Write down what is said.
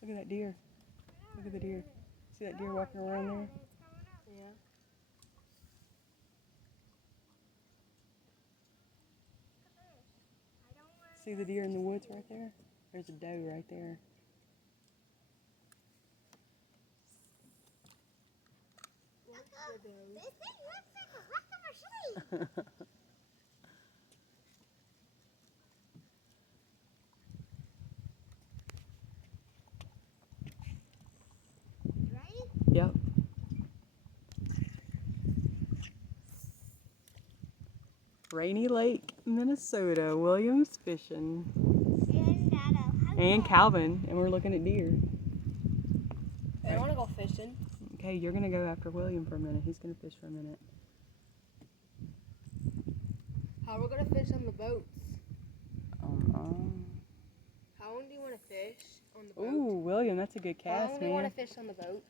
Look at that deer. Look at the deer. See that deer walking around there? Yeah. See the deer in the woods right there? There's a doe right there. This thing looks like the rest of our sleep. Ready? Yep. Rainy Lake, Minnesota. Williams fishing. And Calvin. And we're looking at deer. I want to go fishing. Okay, you're going to go after William for a minute. He's going to fish for a minute. How are we going to fish on the boats? How long do you want to fish on the boat? Ooh, William, that's a good How long cast, do you want man. to fish on the boat?